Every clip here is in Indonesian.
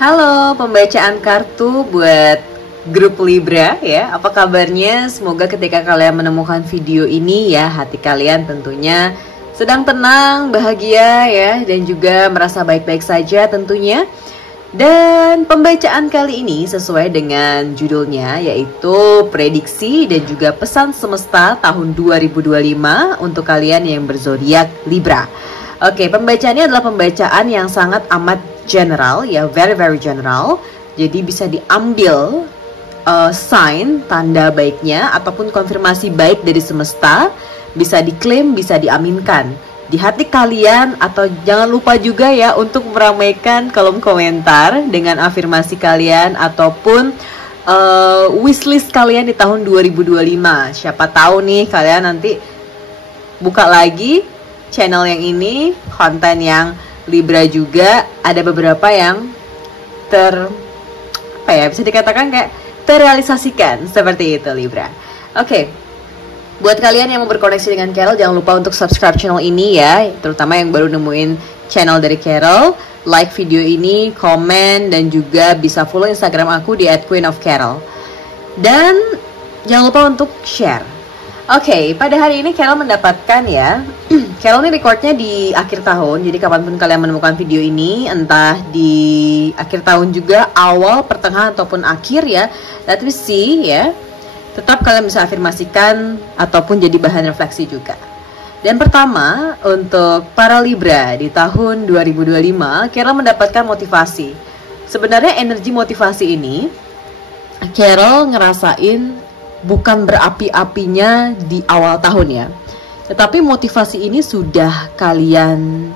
Halo pembacaan kartu buat grup Libra ya. Apa kabarnya? Semoga ketika kalian menemukan video ini ya, hati kalian tentunya sedang tenang, bahagia ya, dan juga merasa baik-baik saja tentunya. Dan pembacaan kali ini sesuai dengan judulnya, yaitu prediksi dan juga pesan semesta tahun 2025 untuk kalian yang berzodiak Libra. Oke, pembacaannya adalah pembacaan yang sangat amat general ya, very general. Jadi bisa diambil sign, tanda baiknya ataupun konfirmasi baik dari semesta, bisa diklaim, bisa diaminkan di hati kalian. Atau jangan lupa juga ya untuk meramaikan kolom komentar dengan afirmasi kalian ataupun wishlist kalian di tahun 2025. Siapa tahu nih kalian nanti buka lagi channel yang ini, konten yang Libra juga ada beberapa yang bisa dikatakan kayak terrealisasikan seperti itu Libra. Oke. Buat kalian yang mau berkoneksi dengan Carol, jangan lupa untuk subscribe channel ini ya, terutama yang baru nemuin channel dari Carol. Like video ini, komen, dan juga bisa follow Instagram aku di @queenofcarol. Dan jangan lupa untuk share. Oke, pada hari ini Carol mendapatkan ya, Carol ini recordnya di akhir tahun, jadi kapanpun kalian menemukan video ini, entah di akhir tahun juga, awal, pertengahan, ataupun akhir ya, let me see ya, tetap kalian bisa afirmasikan ataupun jadi bahan refleksi juga. Dan pertama, untuk para Libra di tahun 2025, Carol mendapatkan motivasi. Sebenarnya energi motivasi ini, Carol ngerasain bukan berapi-apinya di awal tahun ya, tetapi motivasi ini sudah kalian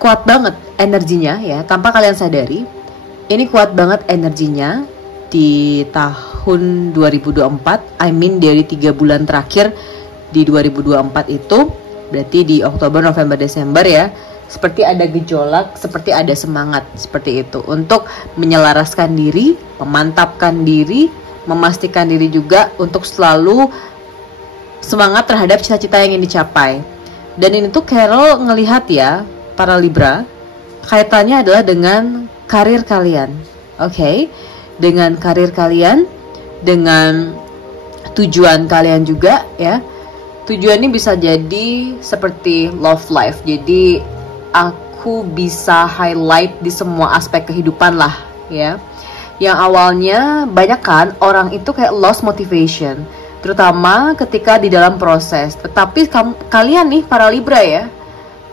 kuat banget energinya ya, tanpa kalian sadari. Ini kuat banget energinya di tahun 2024, dari 3 bulan terakhir di 2024 itu, berarti di Oktober, November, Desember ya, seperti ada gejolak, seperti ada semangat seperti itu untuk menyelaraskan diri, memantapkan diri, memastikan diri juga untuk selalu semangat terhadap cita-cita yang ingin dicapai. Dan ini tuh Carol ngelihat ya, para Libra, kaitannya adalah dengan karir kalian. Oke, dengan karir kalian, dengan tujuan kalian juga ya. Tujuan ini bisa jadi seperti love life. Jadi aku bisa highlight di semua aspek kehidupan lah ya. Yang awalnya banyak kan orang itu kayak lost motivation, terutama ketika di dalam proses. Tetapi kalian nih para Libra ya,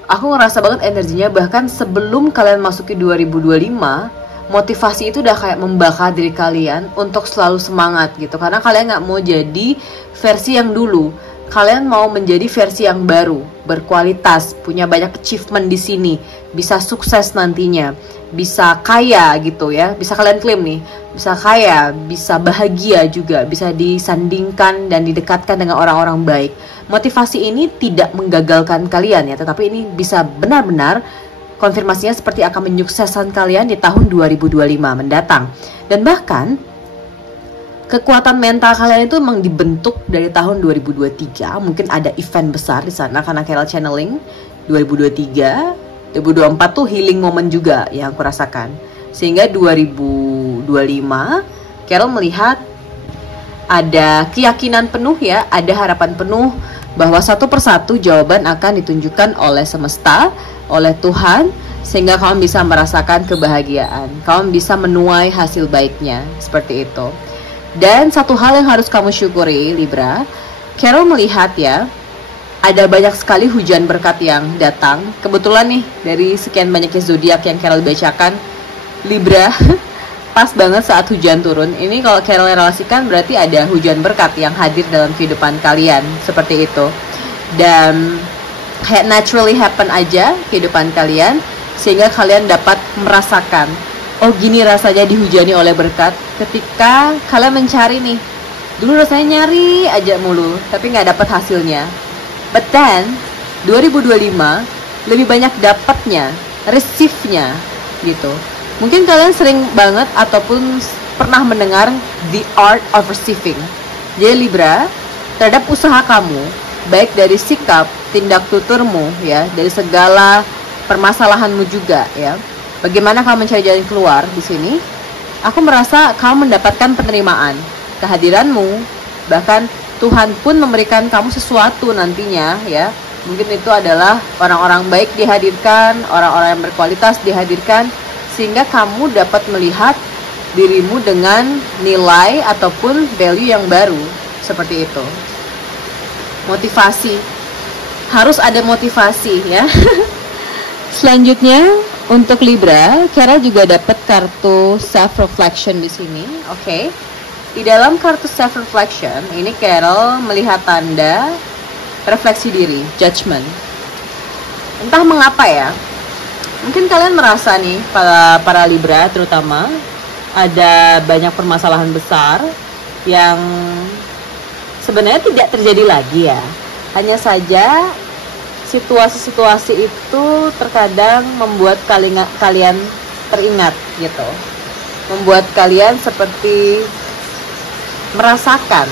aku ngerasa banget energinya bahkan sebelum kalian masuki 2025, motivasi itu udah kayak membakar diri kalian untuk selalu semangat gitu. Karena kalian gak mau jadi versi yang dulu, kalian mau menjadi versi yang baru, berkualitas, punya banyak achievement di sini, bisa sukses nantinya, bisa kaya gitu ya, bisa kalian klaim nih, bisa kaya, bisa bahagia juga, bisa disandingkan dan didekatkan dengan orang-orang baik. Motivasi ini tidak menggagalkan kalian ya, tetapi ini bisa benar-benar konfirmasinya seperti akan menyukseskan kalian di tahun 2025 mendatang. Dan bahkan kekuatan mental kalian itu memang dibentuk dari tahun 2023. Mungkin ada event besar di sana karena Carol channeling 2023. 2024 tuh healing moment juga yang aku rasakan. Sehingga 2025 Carol melihat ada keyakinan penuh ya, ada harapan penuh bahwa satu persatu jawaban akan ditunjukkan oleh semesta, oleh Tuhan, sehingga kamu bisa merasakan kebahagiaan, kamu bisa menuai hasil baiknya, seperti itu. Dan satu hal yang harus kamu syukuri Libra, Carol melihat ya, ada banyak sekali hujan berkat yang datang. Kebetulan nih dari sekian banyaknya zodiak yang Carol bacakan, Libra pas banget saat hujan turun. Ini kalau Carol relasikan berarti ada hujan berkat yang hadir dalam kehidupan kalian, seperti itu. Dan kayak naturally happen aja kehidupan kalian, sehingga kalian dapat merasakan, oh gini rasanya dihujani oleh berkat. Ketika kalian mencari nih, dulu rasanya nyari aja mulu, tapi nggak dapat hasilnya. But then 2025 lebih banyak dapatnya, receive-nya gitu. Mungkin kalian sering banget ataupun pernah mendengar the art of receiving. Jadi Libra, terhadap usaha kamu, baik dari sikap, tindak tuturmu ya, dari segala permasalahanmu juga ya, Bagaimana kamu mencari jalan keluar di sini? Aku merasa kamu mendapatkan penerimaan, kehadiranmu, bahkan Tuhan pun memberikan kamu sesuatu nantinya ya. Mungkin itu adalah orang-orang baik dihadirkan, orang-orang yang berkualitas dihadirkan, sehingga kamu dapat melihat dirimu dengan nilai ataupun value yang baru, seperti itu. Motivasi, harus ada motivasi ya. Selanjutnya untuk Libra, Carol juga dapat kartu self reflection di sini. Oke. Di dalam kartu self reflection ini Carol melihat tanda refleksi diri, judgment. Entah mengapa ya. Mungkin kalian merasa nih para Libra terutama ada banyak permasalahan besar yang sebenarnya tidak terjadi lagi ya. Hanya saja situasi-situasi itu terkadang membuat kalian teringat gitu. Membuat kalian seperti merasakan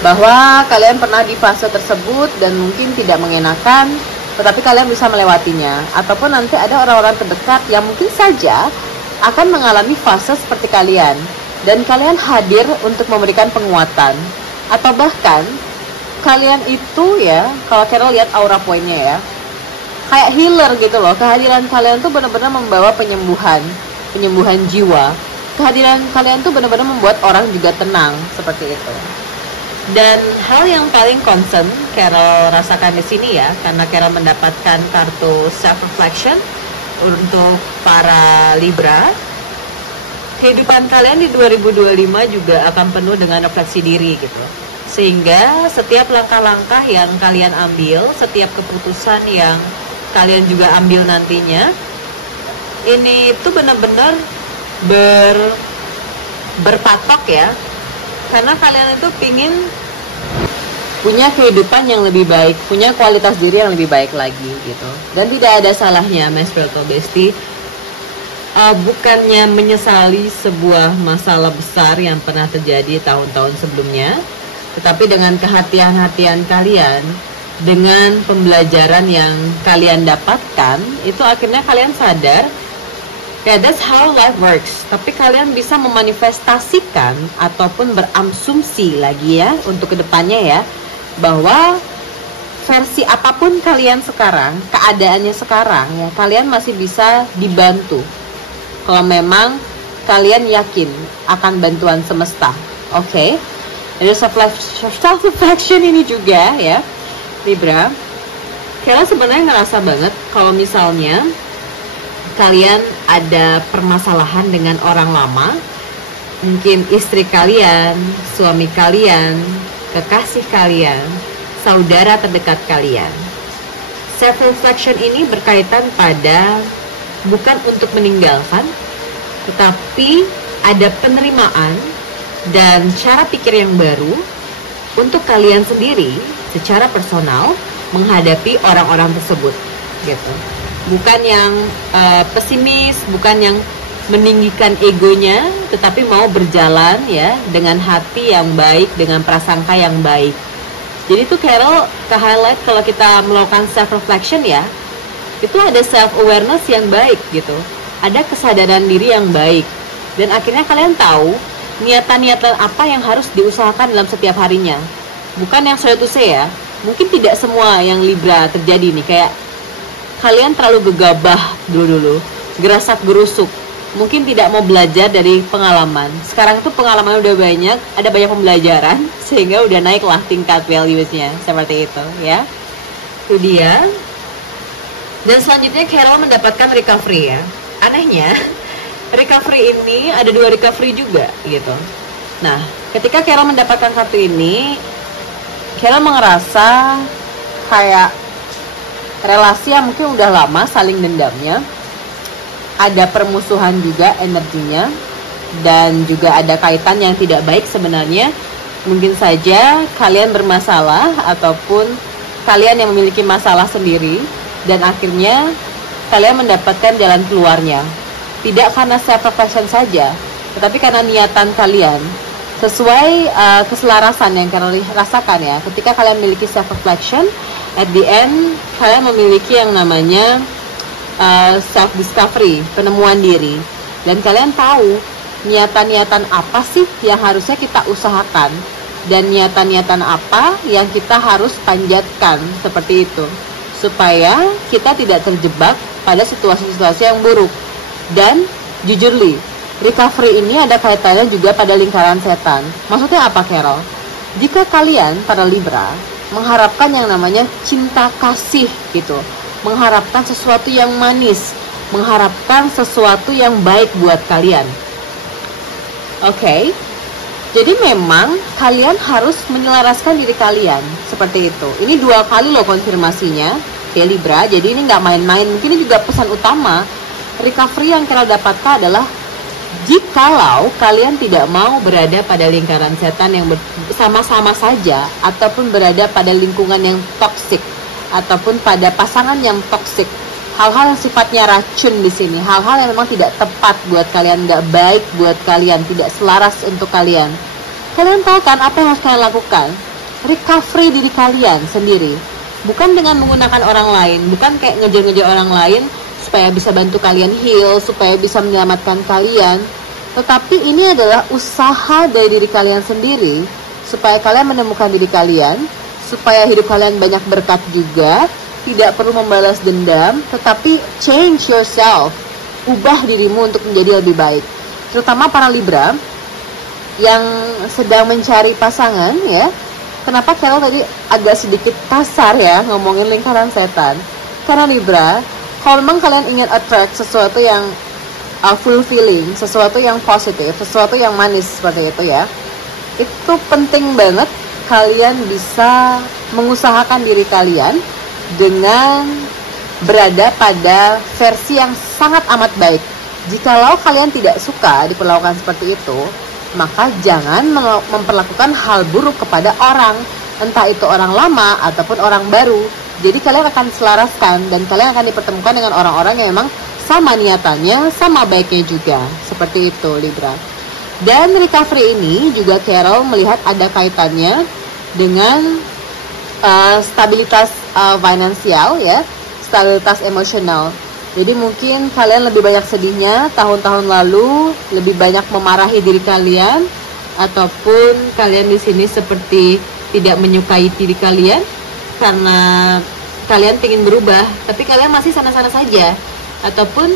bahwa kalian pernah di fase tersebut dan mungkin tidak mengenakan, tetapi kalian bisa melewatinya. Ataupun nanti ada orang-orang terdekat yang mungkin saja akan mengalami fase seperti kalian, dan kalian hadir untuk memberikan penguatan. Atau bahkan kalian itu ya, kalau Carol lihat aura poinnya ya, kayak healer gitu loh. Kehadiran kalian tuh benar-benar membawa penyembuhan jiwa. Kehadiran kalian tuh benar-benar membuat orang juga tenang, seperti itu. Dan hal yang paling concern Carol rasakan di sini ya, karena Carol mendapatkan kartu self reflection untuk para Libra, kehidupan kalian di 2025 juga akan penuh dengan refleksi diri gitu. Sehingga setiap langkah-langkah yang kalian ambil, setiap keputusan yang kalian juga ambil nantinya, ini tuh benar-benar berpatok ya. Karena kalian itu pingin punya kehidupan yang lebih baik, punya kualitas diri yang lebih baik lagi gitu. Dan tidak ada salahnya, My Spiritual Bestie, bukannya menyesali sebuah masalah besar yang pernah terjadi tahun-tahun sebelumnya, tetapi dengan kehati-hatian kalian, dengan pembelajaran yang kalian dapatkan, itu akhirnya kalian sadar, ya, that's how life works. Tapi kalian bisa memanifestasikan ataupun berasumsi lagi ya untuk kedepannya ya, bahwa versi apapun kalian sekarang, keadaannya sekarang ya, kalian masih bisa dibantu kalau memang kalian yakin akan bantuan semesta. Oke. Ada self reflection ini juga ya, Libra. Kalian sebenarnya ngerasa banget kalau misalnya kalian ada permasalahan dengan orang lama, mungkin istri kalian, suami kalian, kekasih kalian, saudara terdekat kalian. Self reflection ini berkaitan pada bukan untuk meninggalkan, tetapi ada penerimaan dan cara pikir yang baru untuk kalian sendiri secara personal menghadapi orang-orang tersebut gitu. Bukan yang pesimis, bukan yang meninggikan egonya, tetapi mau berjalan ya dengan hati yang baik, dengan prasangka yang baik. Jadi itu Carol ke-highlight kalau kita melakukan self-reflection ya, itu ada self-awareness yang baik gitu. Ada kesadaran diri yang baik. Dan akhirnya kalian tahu niatan-niatan apa yang harus diusahakan dalam setiap harinya. Bukan yang saya tuh ya, mungkin tidak semua yang Libra terjadi nih, kayak kalian terlalu gegabah dulu, gerasak gerusuk, mungkin tidak mau belajar dari pengalaman. Sekarang tuh pengalaman udah banyak, ada banyak pembelajaran, sehingga udah naiklah tingkat values-nya, seperti itu ya. Itu dia. Dan selanjutnya Carol mendapatkan recovery ya. Anehnya, recovery ini ada 2 recovery juga gitu. Nah, ketika Carol mendapatkan kartu ini, Carol merasa kayak relasi yang mungkin udah lama saling dendamnya, ada permusuhan juga energinya, dan juga ada kaitan yang tidak baik sebenarnya. Mungkin saja kalian bermasalah ataupun kalian yang memiliki masalah sendiri, dan akhirnya kalian mendapatkan jalan keluarnya. Tidak karena self-reflection saja, tetapi karena niatan kalian sesuai keselarasan yang kalian rasakan ya. Ketika kalian memiliki self-reflection, at the end kalian memiliki yang namanya self discovery, penemuan diri, dan kalian tahu niatan-niatan apa sih yang harusnya kita usahakan dan niatan-niatan apa yang kita harus panjatkan, seperti itu, supaya kita tidak terjebak pada situasi-situasi yang buruk. Dan jujur Li, recovery ini ada kaitannya juga pada lingkaran setan. Maksudnya apa, Carol? Jika kalian para Libra mengharapkan yang namanya cinta kasih gitu, mengharapkan sesuatu yang manis, mengharapkan sesuatu yang baik buat kalian, oke, jadi memang kalian harus menyelaraskan diri kalian, seperti itu. Ini 2 kali loh konfirmasinya, ya Libra. Jadi ini nggak main-main. Mungkin ini juga pesan utama recovery yang kalian dapatkan adalah jikalau kalian tidak mau berada pada lingkaran setan yang bersama-sama saja, ataupun berada pada lingkungan yang toksik, ataupun pada pasangan yang toksik, hal-hal yang sifatnya racun di sini, hal-hal yang memang tidak tepat buat kalian, nggak baik buat kalian, tidak selaras untuk kalian. Kalian tahu kan apa yang harus kalian lakukan? Recovery diri kalian sendiri, bukan dengan menggunakan orang lain, bukan kayak ngejar-ngejar orang lain supaya bisa bantu kalian heal, supaya bisa menyelamatkan kalian, tetapi ini adalah usaha dari diri kalian sendiri, supaya kalian menemukan diri kalian, supaya hidup kalian banyak berkat juga. Tidak perlu membalas dendam, tetapi change yourself, ubah dirimu untuk menjadi lebih baik. Terutama para Libra yang sedang mencari pasangan ya. Kenapa Carol tadi agak sedikit kasar ya ngomongin lingkaran setan? Karena Libra, kalau memang kalian ingin attract sesuatu yang fulfilling, sesuatu yang positif, sesuatu yang manis seperti itu ya, itu penting banget kalian bisa mengusahakan diri kalian dengan berada pada versi yang sangat amat baik. Jikalau kalian tidak suka diperlakukan seperti itu, maka jangan memperlakukan hal buruk kepada orang, entah itu orang lama ataupun orang baru. Jadi kalian akan selaraskan dan kalian akan dipertemukan dengan orang-orang yang memang sama niatannya, sama baiknya juga. Seperti itu Libra. Dan recovery ini juga Carol melihat ada kaitannya dengan stabilitas finansial ya, stabilitas emosional. Jadi mungkin kalian lebih banyak sedihnya tahun-tahun lalu, lebih banyak memarahi diri kalian, ataupun kalian di sini seperti tidak menyukai diri kalian karena kalian ingin berubah, tapi kalian masih sana-sana saja, ataupun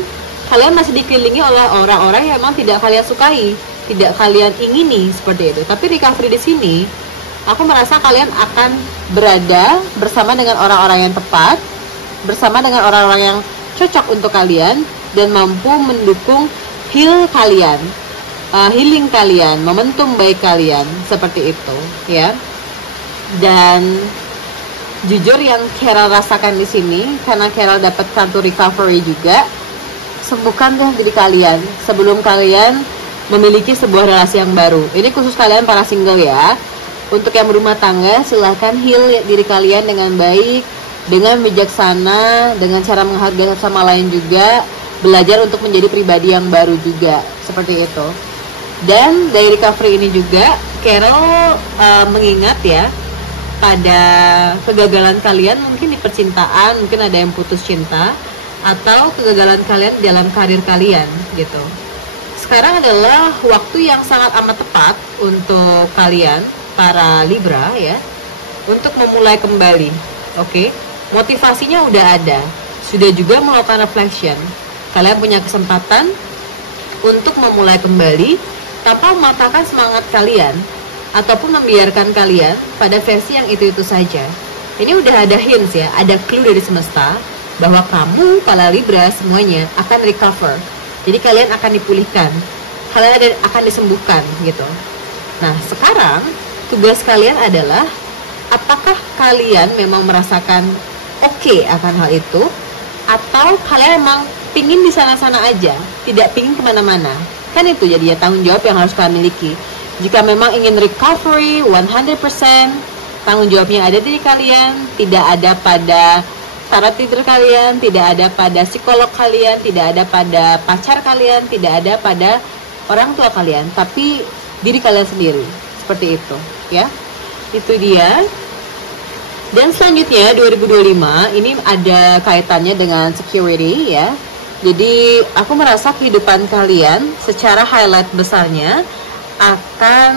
kalian masih dikelilingi oleh orang-orang yang memang tidak kalian sukai, tidak kalian ingini seperti itu. Tapi recovery di sini, aku merasa kalian akan berada bersama dengan orang-orang yang tepat, bersama dengan orang-orang yang cocok untuk kalian, dan mampu mendukung kalian, healing kalian, momentum baik kalian, seperti itu ya. Dan jujur yang Carol rasakan di sini, karena Carol dapat kartu recovery juga, sembuhkan deh diri kalian sebelum kalian memiliki sebuah relasi yang baru. Ini khusus kalian para single ya. Untuk yang berumah tangga, silahkan heal diri kalian dengan baik, dengan bijaksana, dengan cara menghargai satu sama lain juga, belajar untuk menjadi pribadi yang baru juga, seperti itu. Dan dari recovery ini juga, Carol mengingat ya, pada kegagalan kalian mungkin di percintaan, mungkin ada yang putus cinta, atau kegagalan kalian dalam karir kalian gitu. Sekarang adalah waktu yang sangat amat tepat untuk kalian para Libra ya, untuk memulai kembali. Oke, motivasinya udah ada, sudah juga melakukan reflection. Kalian punya kesempatan untuk memulai kembali tanpa mematahkan semangat kalian ataupun membiarkan kalian pada versi yang itu-itu saja. Ini udah ada hints ya, ada clue dari semesta bahwa kamu para Libra semuanya akan recover. Jadi kalian akan dipulihkan, kalian akan disembuhkan gitu. Nah sekarang tugas kalian adalah, apakah kalian memang merasakan oke akan hal itu, atau kalian memang pingin di sana-sana aja, tidak pingin kemana-mana? Kan itu jadinya tanggung jawab yang harus kalian miliki. Jika memang ingin recovery 100%, tanggung jawabnya ada di kalian, tidak ada pada tarot tidur kalian, tidak ada pada psikolog kalian, tidak ada pada pacar kalian, tidak ada pada orang tua kalian, tapi diri kalian sendiri. Seperti itu ya. Itu dia Dan selanjutnya 2025 ini ada kaitannya dengan security ya. Jadi aku merasa kehidupan kalian secara highlight besarnya akan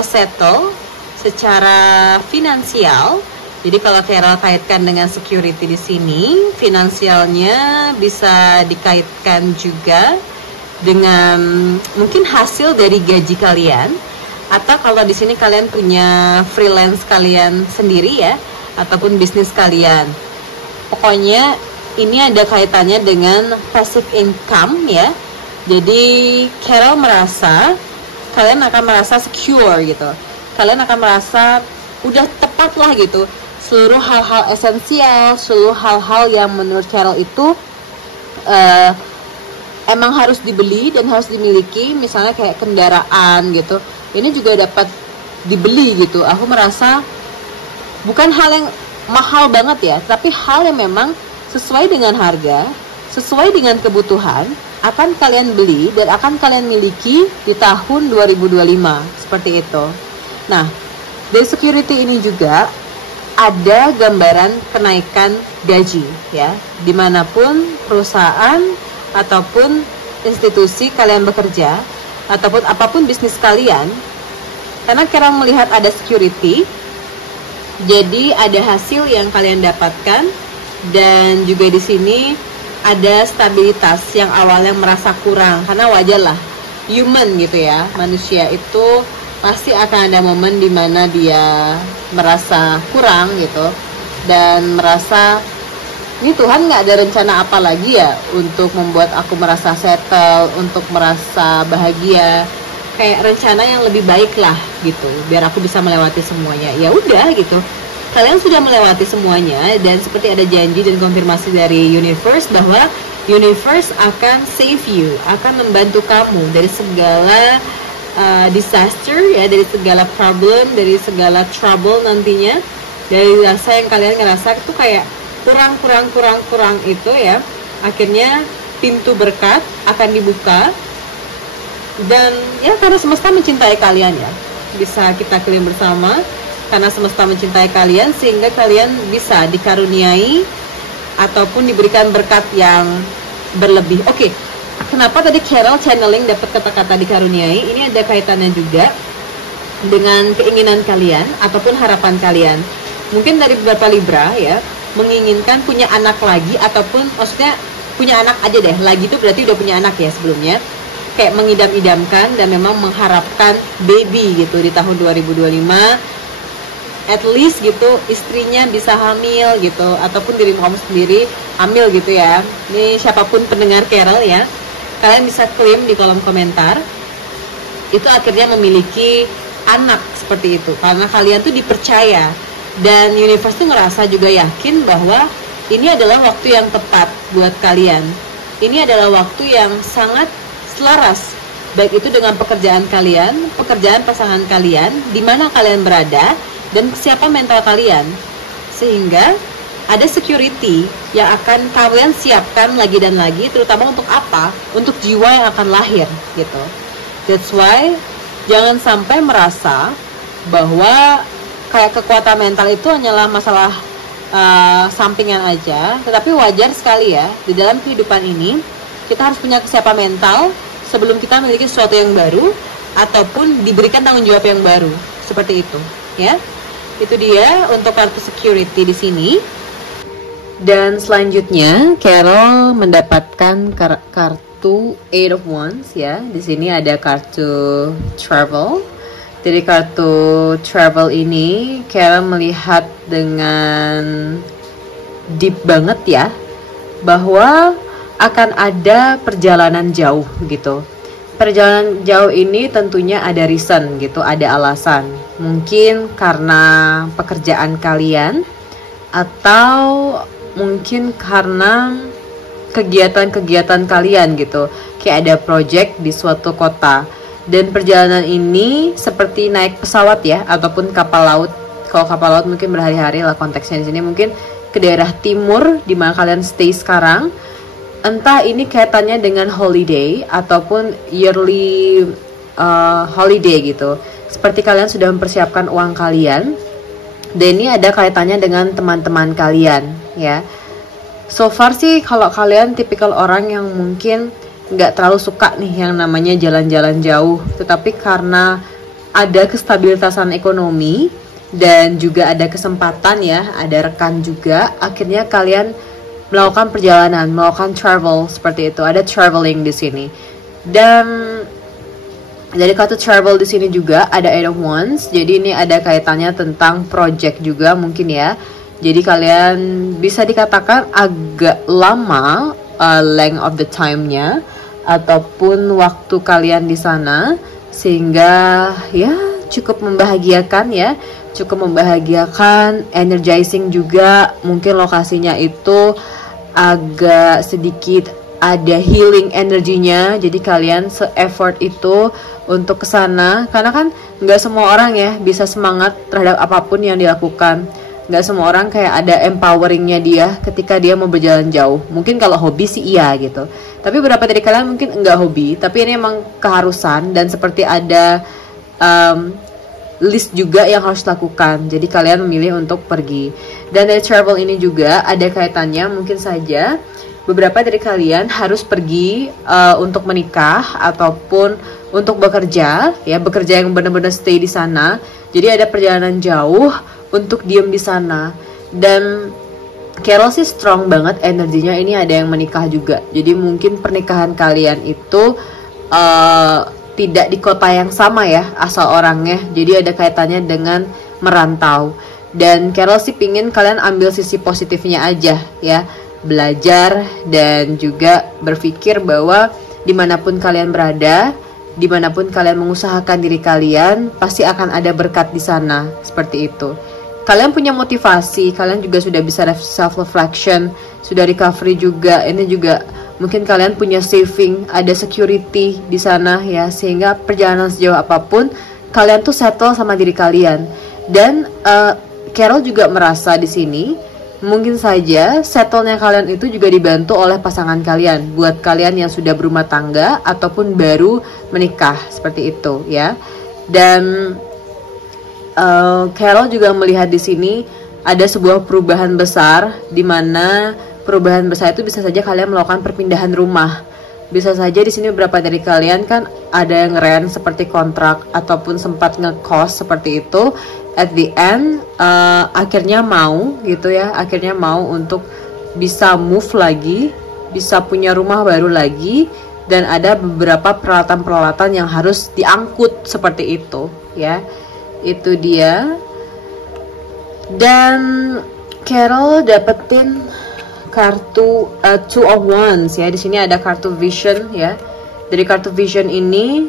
settle secara finansial. Jadi kalau Carol kaitkan dengan security di sini, finansialnya bisa dikaitkan juga dengan mungkin hasil dari gaji kalian, atau kalau di sini kalian punya freelance kalian sendiri ya, ataupun bisnis kalian. Pokoknya ini ada kaitannya dengan passive income ya. Jadi Carol merasa kalian akan merasa secure gitu. Kalian akan merasa udah tepat lah gitu. Seluruh hal-hal esensial, seluruh hal-hal yang menurut Carol itu emang harus dibeli dan harus dimiliki, misalnya kayak kendaraan gitu, ini juga dapat dibeli gitu. Aku merasa bukan hal yang mahal banget ya, tapi hal yang memang sesuai dengan harga, sesuai dengan kebutuhan, akan kalian beli dan akan kalian miliki di tahun 2025, seperti itu. Nah, dari security ini juga ada gambaran kenaikan gaji ya, dimanapun perusahaan ataupun institusi kalian bekerja, ataupun apapun bisnis kalian, karena Carol melihat ada security, jadi ada hasil yang kalian dapatkan, dan juga di sini ada stabilitas yang awalnya merasa kurang, karena wajar lah, human gitu ya, manusia itu pasti akan ada momen dimana dia merasa kurang gitu, dan merasa ini Tuhan nggak ada rencana apa lagi ya untuk membuat aku merasa settle, untuk merasa bahagia, kayak rencana yang lebih baik lah gitu, biar aku bisa melewati semuanya. Ya udah gitu, kalian sudah melewati semuanya, dan seperti ada janji dan konfirmasi dari universe bahwa universe akan save you, akan membantu kamu dari segala disaster ya, dari segala problem, dari segala trouble nantinya, dari rasa yang kalian ngerasa itu kayak kurang itu ya, akhirnya pintu berkat akan dibuka, dan ya karena semesta mencintai kalian ya, bisa kita klaim bersama, karena semesta mencintai kalian sehingga kalian bisa dikaruniai ataupun diberikan berkat yang berlebih. Oke. Kenapa tadi Carol channeling dapat kata-kata dikaruniai? Ini ada kaitannya juga dengan keinginan kalian ataupun harapan kalian. Mungkin dari beberapa Libra ya, menginginkan punya anak lagi, ataupun maksudnya punya anak aja deh. Lagi itu berarti udah punya anak ya sebelumnya. Kayak mengidam-idamkan dan memang mengharapkan baby gitu di tahun 2025. At least gitu istrinya bisa hamil gitu, ataupun diri kamu sendiri hamil gitu ya. Ini siapapun pendengar Carol ya, kalian bisa klaim di kolom komentar, itu akhirnya memiliki anak seperti itu, karena kalian tuh dipercaya, dan universe tuh ngerasa juga yakin bahwa ini adalah waktu yang tepat buat kalian. Ini adalah waktu yang sangat selaras, baik itu dengan pekerjaan kalian, pekerjaan pasangan kalian, di mana kalian berada, dan kesiapan mental kalian, sehingga ada security yang akan kalian siapkan lagi dan lagi, terutama untuk apa? Untuk jiwa yang akan lahir gitu. That's why jangan sampai merasa bahwa kayak kekuatan mental itu hanyalah masalah sampingan aja, tetapi wajar sekali ya, di dalam kehidupan ini kita harus punya kesiapan mental sebelum kita memiliki sesuatu yang baru ataupun diberikan tanggung jawab yang baru, seperti itu ya. Itu dia untuk kartu security di sini. Dan selanjutnya Carol mendapatkan kartu Eight of Wands ya. Di sini ada kartu travel. Dari kartu travel ini Carol melihat dengan deep banget ya, bahwa akan ada perjalanan jauh gitu. Perjalanan jauh ini tentunya ada reason gitu, ada alasan. Mungkin karena pekerjaan kalian, atau mungkin karena kegiatan-kegiatan kalian gitu, kayak ada project di suatu kota, dan perjalanan ini seperti naik pesawat ya, ataupun kapal laut. Kalau kapal laut mungkin berhari-hari lah konteksnya di sini, mungkin ke daerah timur di mana kalian stay sekarang, entah ini kaitannya dengan holiday ataupun yearly holiday gitu, seperti kalian sudah mempersiapkan uang kalian Dan ini ada kaitannya dengan teman-teman kalian ya. So far sih kalau kalian tipikal orang yang mungkin nggak terlalu suka nih yang namanya jalan-jalan jauh, tetapi karena ada kestabilitasan ekonomi dan juga ada kesempatan ya, ada rekan juga, akhirnya kalian melakukan perjalanan, melakukan travel seperti itu. Ada traveling di sini. Dan dari kartu travel di sini juga ada Eight of Wands. Jadi ini ada kaitannya tentang project juga mungkin ya. Jadi kalian bisa dikatakan agak lama length of the time-nya ataupun waktu kalian di sana, sehingga ya cukup membahagiakan ya, cukup membahagiakan, energizing juga. Mungkin lokasinya itu agak sedikit ada healing energinya, jadi kalian se-effort itu untuk kesana, karena kan nggak semua orang ya bisa semangat terhadap apapun yang dilakukan. Nggak semua orang kayak ada empoweringnya dia ketika dia mau berjalan jauh. Mungkin kalau hobi sih iya gitu, tapi beberapa dari kalian mungkin nggak hobi, tapi ini emang keharusan dan seperti ada list juga yang harus dilakukan. Jadi kalian memilih untuk pergi. Dan dari travel ini juga ada kaitannya, mungkin saja beberapa dari kalian harus pergi untuk menikah ataupun untuk bekerja ya, bekerja yang benar-benar stay di sana. Jadi ada perjalanan jauh untuk diem di sana. Dan Carol sih strong banget energinya. Ini ada yang menikah juga. Jadi mungkin pernikahan kalian itu tidak di kota yang sama ya asal orangnya, jadi ada kaitannya dengan merantau. Dan Carol sih pingin kalian ambil sisi positifnya aja ya, belajar dan juga berpikir bahwa dimanapun kalian berada, dimanapun kalian mengusahakan diri kalian, pasti akan ada berkat di sana, seperti itu. Kalian punya motivasi, kalian juga sudah bisa self reflection, sudah recovery juga. Ini juga mungkin kalian punya saving, ada security di sana ya, sehingga perjalanan sejauh apapun kalian tuh settle sama diri kalian. Dan Carol juga merasa di sini mungkin saja settle-nya kalian itu juga dibantu oleh pasangan kalian. Buat kalian yang sudah berumah tangga ataupun baru menikah, seperti itu ya. Dan Carol juga melihat di sini ada sebuah perubahan besar, di mana perubahan besar itu bisa saja kalian melakukan perpindahan rumah. Bisa saja di sini beberapa dari kalian kan ada yang rent seperti kontrak ataupun sempat ngekos seperti itu. At the end akhirnya mau gitu ya, akhirnya mau untuk bisa move lagi, bisa punya rumah baru lagi, dan ada beberapa peralatan-peralatan yang harus diangkut seperti itu ya. Itu dia. Dan Carol dapetin kartu Two of Wands ya. Di sini ada kartu Vision ya. Dari kartu Vision ini,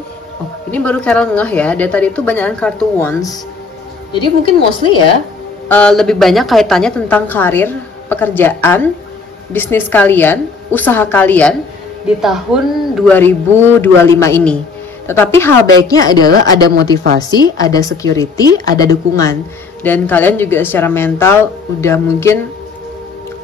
ini baru Carol ngeh ya. Dari tadi itu banyak kartu Wands. Jadi mungkin mostly ya lebih banyak kaitannya tentang karir, pekerjaan, bisnis kalian, usaha kalian di tahun 2025 ini. Tetapi hal baiknya adalah ada motivasi, ada security, ada dukungan. Dan kalian juga secara mental udah mungkin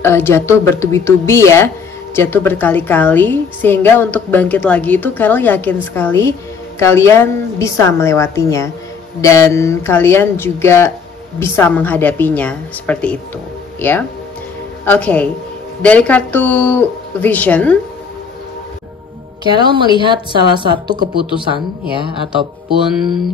jatuh bertubi-tubi ya, jatuh berkali-kali, sehingga untuk bangkit lagi itu Carol yakin sekali kalian bisa melewatinya dan kalian juga bisa menghadapinya, seperti itu ya. Oke, dari kartu Vision, Carol melihat salah satu keputusan ya, ataupun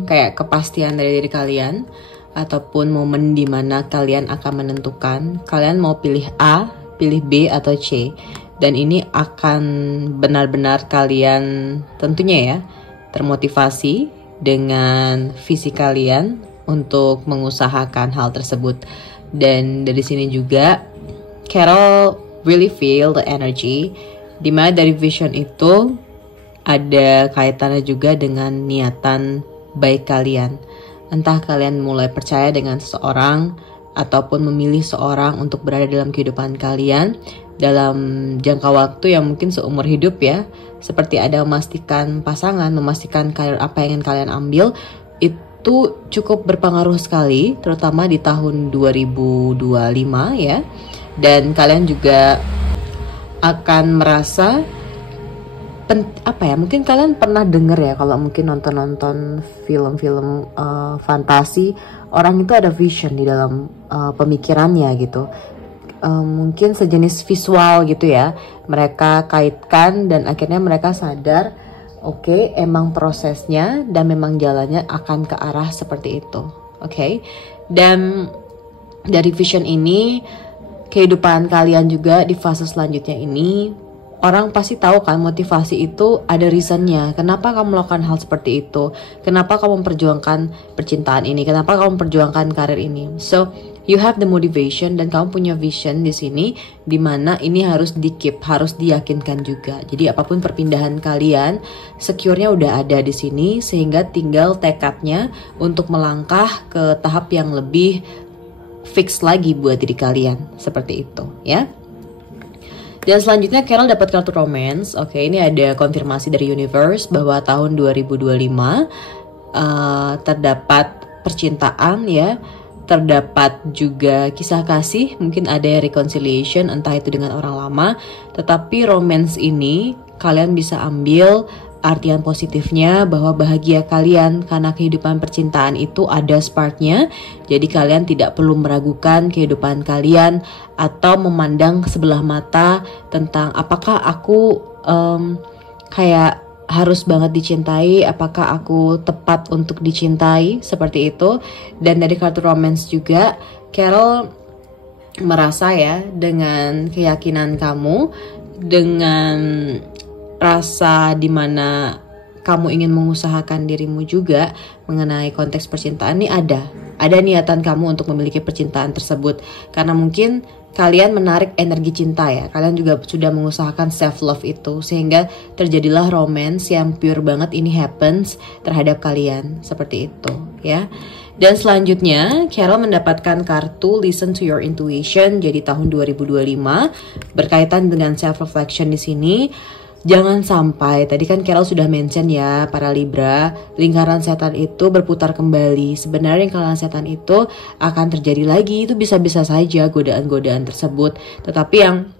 kayak kepastian dari diri kalian, ataupun momen dimana kalian akan menentukan kalian mau pilih A, pilih B, atau C. Dan ini akan benar-benar kalian tentunya ya termotivasi dengan visi kalian untuk mengusahakan hal tersebut. Dan dari sini juga Carol really feel the energy, dimana dari vision itu ada kaitannya juga dengan niatan baik kalian. Entah kalian mulai percaya dengan seseorang ataupun memilih seorang untuk berada dalam kehidupan kalian dalam jangka waktu yang mungkin seumur hidup ya. Seperti ada memastikan pasangan, memastikan karir apa yang ingin kalian ambil, itu cukup berpengaruh sekali, terutama di tahun 2025 ya. Dan kalian juga akan merasa apa ya, mungkin kalian pernah denger ya, kalau mungkin nonton film-film fantasi, orang itu ada vision di dalam pemikirannya gitu. Mungkin sejenis visual gitu ya, mereka kaitkan dan akhirnya mereka sadar, oke, emang prosesnya dan memang jalannya akan ke arah seperti itu. Oke. Dan dari vision ini, kehidupan kalian juga di fase selanjutnya ini, orang pasti tahu kan, motivasi itu ada reasonnya. Kenapa kamu melakukan hal seperti itu? Kenapa kamu memperjuangkan percintaan ini? Kenapa kamu memperjuangkan karir ini? So, you have the motivation dan kamu punya vision di sini, dimana ini harus di-keep, harus diyakinkan juga. Jadi apapun perpindahan kalian, secure-nya udah ada di sini, sehingga tinggal tekadnya untuk melangkah ke tahap yang lebih fix lagi buat diri kalian. Seperti itu ya. Dan selanjutnya Carol dapat kartu romance. Oke, ini ada konfirmasi dari universe bahwa tahun 2025 terdapat percintaan ya, terdapat juga kisah kasih, mungkin ada reconciliation entah itu dengan orang lama, tetapi romance ini kalian bisa ambil artian positifnya bahwa bahagia kalian karena kehidupan percintaan itu ada sparknya. Jadi kalian tidak perlu meragukan kehidupan kalian atau memandang sebelah mata tentang apakah aku kayak harus banget dicintai, apakah aku tepat untuk dicintai, seperti itu. Dan dari kartu romance juga Carol merasa ya, dengan keyakinan kamu, dengan rasa dimana kamu ingin mengusahakan dirimu juga mengenai konteks percintaan ini, ada niatan kamu untuk memiliki percintaan tersebut, karena mungkin kalian menarik energi cinta ya, kalian juga sudah mengusahakan self love itu, sehingga terjadilah romance yang pure banget ini happens terhadap kalian, seperti itu ya. Dan selanjutnya Carol mendapatkan kartu Listen to Your Intuition. Jadi tahun 2025 berkaitan dengan self reflection di sini. Jangan sampai, tadi kan Carol sudah mention ya, para Libra, lingkaran setan itu berputar kembali. Sebenarnya lingkaran setan itu akan terjadi lagi, itu bisa-bisa saja godaan-godaan tersebut. Tetapi yang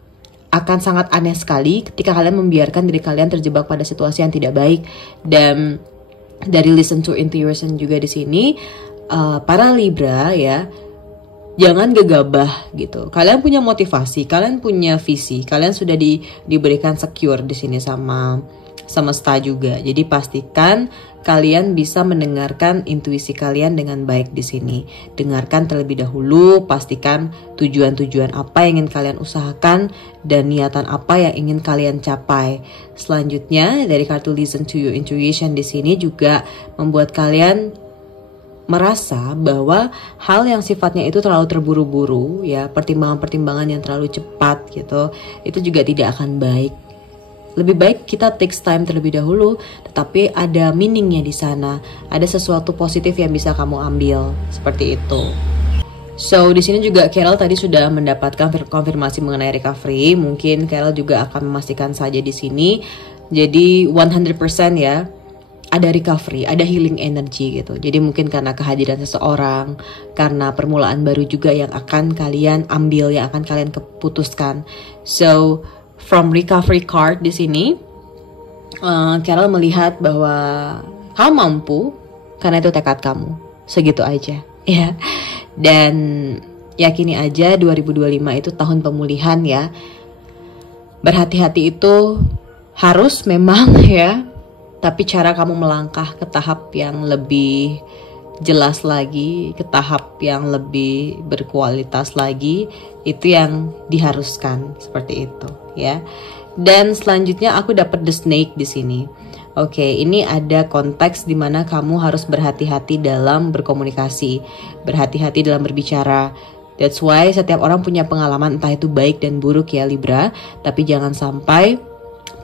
akan sangat aneh sekali ketika kalian membiarkan diri kalian terjebak pada situasi yang tidak baik. Dan dari Listen to Intuition juga di sini, para Libra ya, jangan gegabah gitu. Kalian punya motivasi, kalian punya visi, kalian sudah diberikan secure di sini sama semesta juga. Jadi pastikan kalian bisa mendengarkan intuisi kalian dengan baik di sini. Dengarkan terlebih dahulu, pastikan tujuan-tujuan apa yang ingin kalian usahakan dan niatan apa yang ingin kalian capai. Selanjutnya dari kartu Listen to Your Intuition di sini juga membuat kalian merasa bahwa hal yang sifatnya itu terlalu terburu-buru ya, pertimbangan-pertimbangan yang terlalu cepat gitu, itu juga tidak akan baik. Lebih baik kita takes time terlebih dahulu, tetapi ada meaningnya di sana, ada sesuatu positif yang bisa kamu ambil, seperti itu. So di sini juga Carol tadi sudah mendapatkan konfirmasi mengenai recovery. Mungkin Carol juga akan memastikan saja di sini. Jadi 100% ya, ada recovery, ada healing energy gitu. Jadi mungkin karena kehadiran seseorang, karena permulaan baru juga yang akan kalian ambil, yang akan kalian keputuskan. So from recovery card di sini, Carol melihat bahwa kamu mampu karena itu tekad kamu. Segitu aja ya. Dan yakini aja 2025 itu tahun pemulihan ya. Berhati-hati itu harus memang ya. Tapi cara kamu melangkah ke tahap yang lebih jelas lagi, ke tahap yang lebih berkualitas lagi, itu yang diharuskan, seperti itu ya. Dan selanjutnya aku dapat the snake di sini. Oke, ini ada konteks di mana kamu harus berhati-hati dalam berkomunikasi, berhati-hati dalam berbicara. That's why setiap orang punya pengalaman, entah itu baik dan buruk ya Libra, tapi jangan sampai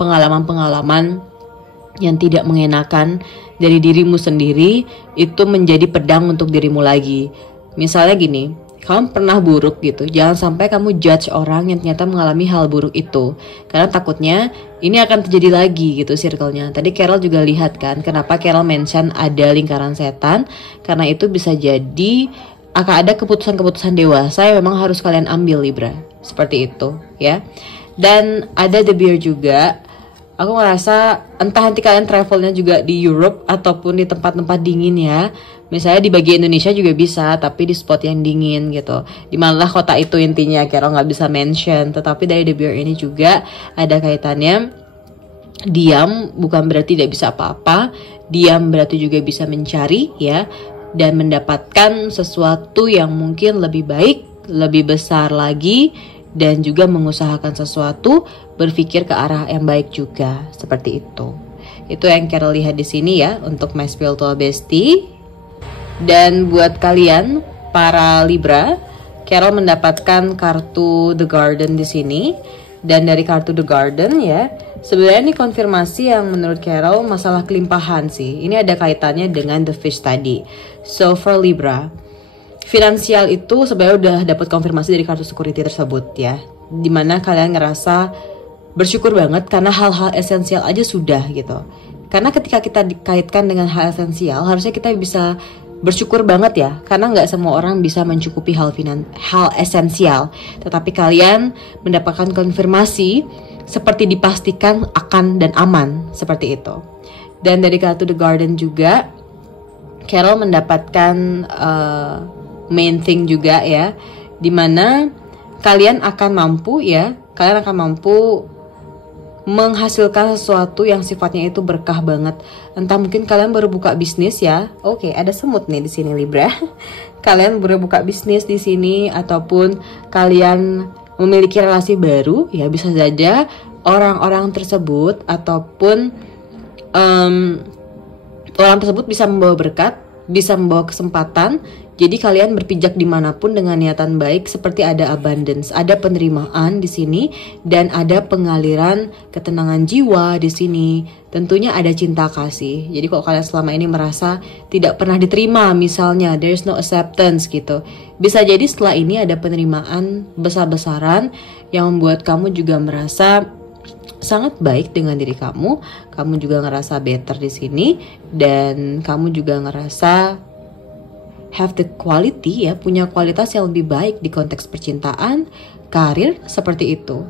pengalaman-pengalaman yang tidak mengenakan dari dirimu sendiri itu menjadi pedang untuk dirimu lagi. Misalnya gini, kamu pernah buruk gitu, jangan sampai kamu judge orang yang ternyata mengalami hal buruk itu, karena takutnya ini akan terjadi lagi gitu circle-nya. Tadi Carol juga lihat kan, kenapa Carol mention ada lingkaran setan, karena itu bisa jadi akan ada keputusan-keputusan dewasa yang memang harus kalian ambil Libra, seperti itu ya. Dan ada the bear juga. Aku ngerasa entah nanti kalian travelnya juga di Europe ataupun di tempat-tempat dingin ya. Misalnya di bagian Indonesia juga bisa, tapi di spot yang dingin gitu. Dimana kota itu intinya, Carol nggak bisa mention. Tetapi dari The Bear ini juga ada kaitannya. Diam bukan berarti tidak bisa apa-apa. Diam berarti juga bisa mencari ya. Dan mendapatkan sesuatu yang mungkin lebih baik, lebih besar lagi. Dan juga mengusahakan sesuatu, berpikir ke arah yang baik juga. Seperti itu. Itu yang Carol lihat di sini ya, untuk My Spiritual Bestie. Dan buat kalian para Libra, Carol mendapatkan kartu The Garden di sini. Dan dari kartu The Garden ya, sebenarnya ini konfirmasi yang menurut Carol masalah kelimpahan sih. Ini ada kaitannya dengan The Fish tadi. So for Libra, finansial itu sebenarnya udah dapat konfirmasi dari kartu security tersebut ya. Dimana kalian ngerasa bersyukur banget karena hal-hal esensial aja sudah gitu. Karena ketika kita dikaitkan dengan hal esensial, harusnya kita bisa bersyukur banget ya, karena nggak semua orang bisa mencukupi hal esensial. Tetapi kalian mendapatkan konfirmasi seperti dipastikan akan dan aman, seperti itu. Dan dari kartu The Garden juga, Carol mendapatkan main thing juga ya, dimana kalian akan mampu ya, kalian akan mampu menghasilkan sesuatu yang sifatnya itu berkah banget. Entah mungkin kalian baru buka bisnis ya. Oke, ada semut nih di sini Libra. Kalian baru buka bisnis di sini ataupun kalian memiliki relasi baru ya, bisa saja orang-orang tersebut ataupun orang tersebut bisa membawa berkat, bisa membawa kesempatan. Jadi kalian berpijak dimanapun dengan niatan baik, seperti ada abundance, ada penerimaan di sini, dan ada pengaliran ketenangan jiwa di sini. Tentunya ada cinta kasih. Jadi kalau kalian selama ini merasa tidak pernah diterima, misalnya there's no acceptance gitu, bisa jadi setelah ini ada penerimaan besar-besaran yang membuat kamu juga merasa sangat baik dengan diri kamu. Kamu juga ngerasa better di sini, dan kamu juga ngerasa have the quality ya, punya kualitas yang lebih baik di konteks percintaan, karir, seperti itu.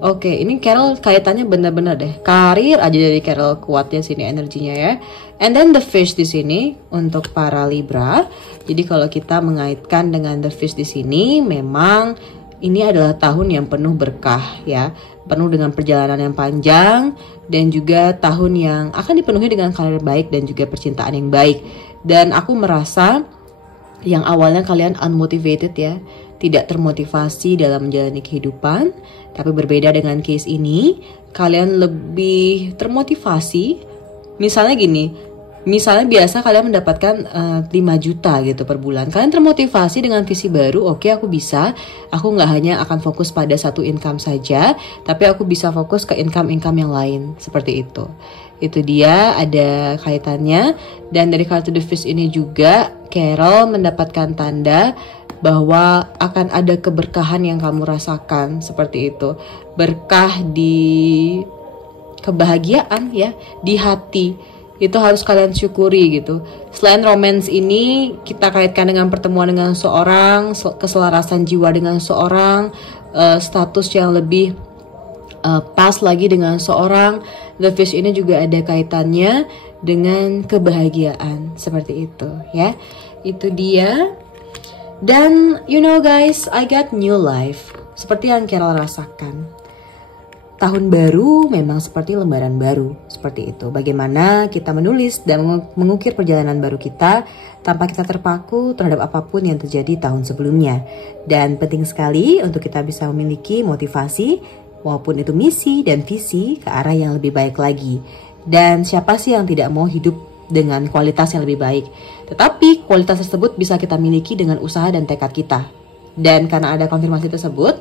Oke, ini Carol kaitannya benar-benar deh. Karir aja dari Carol kuatnya sini energinya ya. And then the fish di sini untuk para Libra. Jadi kalau kita mengaitkan dengan the fish di sini, memang ini adalah tahun yang penuh berkah ya, penuh dengan perjalanan yang panjang, dan juga tahun yang akan dipenuhi dengan karir baik dan juga percintaan yang baik. Dan aku merasa yang awalnya kalian unmotivated ya, tidak termotivasi dalam menjalani kehidupan, tapi berbeda dengan case ini, kalian lebih termotivasi. Misalnya gini, misalnya biasa kalian mendapatkan 5 juta gitu per bulan, kalian termotivasi dengan visi baru. Oke, aku bisa, aku nggak hanya akan fokus pada satu income saja, tapi aku bisa fokus ke income-income yang lain, seperti itu. Itu dia, ada kaitannya. Dan dari kartu The Fish ini juga Carol mendapatkan tanda bahwa akan ada keberkahan yang kamu rasakan, seperti itu. Berkah di kebahagiaan ya, di hati. Itu harus kalian syukuri gitu. Selain romance ini, kita kaitkan dengan pertemuan dengan seorang, keselarasan jiwa dengan seorang, status yang lebih pas lagi dengan seorang. The Fish ini juga ada kaitannya dengan kebahagiaan, seperti itu ya. Itu dia. Dan you know guys, I got new life, seperti yang Carol rasakan. Tahun baru memang seperti lembaran baru, seperti itu. Bagaimana kita menulis dan mengukir perjalanan baru kita tanpa kita terpaku terhadap apapun yang terjadi tahun sebelumnya. Dan penting sekali untuk kita bisa memiliki motivasi maupun itu misi dan visi ke arah yang lebih baik lagi. Dan siapa sih yang tidak mau hidup dengan kualitas yang lebih baik? Tetapi kualitas tersebut bisa kita miliki dengan usaha dan tekad kita. Dan karena ada konfirmasi tersebut,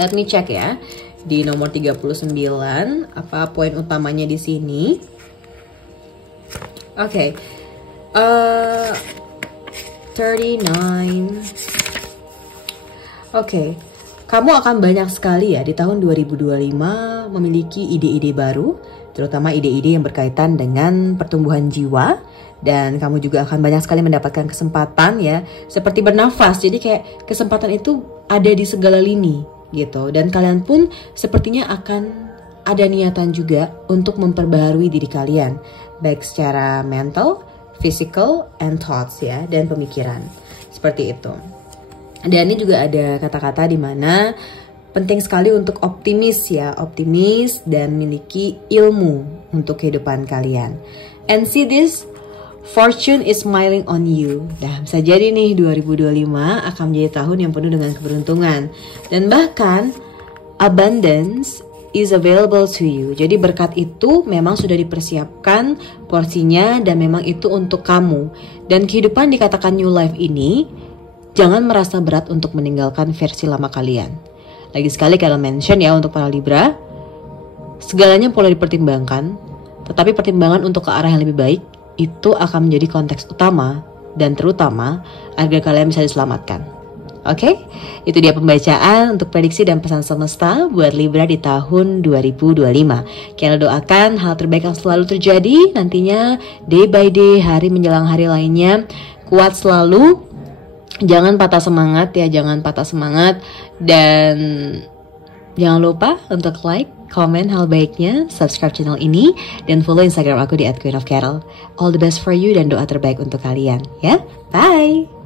let me check ya. Di nomor 39, apa poin utamanya di sini? Oke. 39. Oke. Kamu akan banyak sekali ya di tahun 2025 memiliki ide-ide baru, terutama ide-ide yang berkaitan dengan pertumbuhan jiwa. Dan kamu juga akan banyak sekali mendapatkan kesempatan ya, seperti bernafas. Jadi kayak kesempatan itu ada di segala lini gitu. Dan kalian pun sepertinya akan ada niatan juga untuk memperbaharui diri kalian, baik secara mental, physical, and thoughts ya, dan pemikiran. Seperti itu. Dan ini juga ada kata-kata di mana penting sekali untuk optimis ya, optimis dan miliki ilmu untuk kehidupan kalian. And see this, fortune is smiling on you. Nah, bisa jadi nih 2025 akan menjadi tahun yang penuh dengan keberuntungan. Dan bahkan abundance is available to you. Jadi berkat itu memang sudah dipersiapkan porsinya dan memang itu untuk kamu. Dan kehidupan dikatakan new life ini, jangan merasa berat untuk meninggalkan versi lama kalian. Lagi sekali kalau mention ya untuk para Libra, segalanya perlu dipertimbangkan, tetapi pertimbangan untuk ke arah yang lebih baik itu akan menjadi konteks utama dan terutama agar kalian bisa diselamatkan. Oke, itu dia pembacaan untuk prediksi dan pesan semesta buat Libra di tahun 2025. Kita doakan hal terbaik yang selalu terjadi nantinya, day by day, hari menjelang hari lainnya. Kuat selalu, jangan patah semangat ya, jangan patah semangat. Dan jangan lupa untuk like, komen hal baiknya, subscribe channel ini, dan follow Instagram aku di @queenofcarol. All the best for you dan doa terbaik untuk kalian ya. Bye!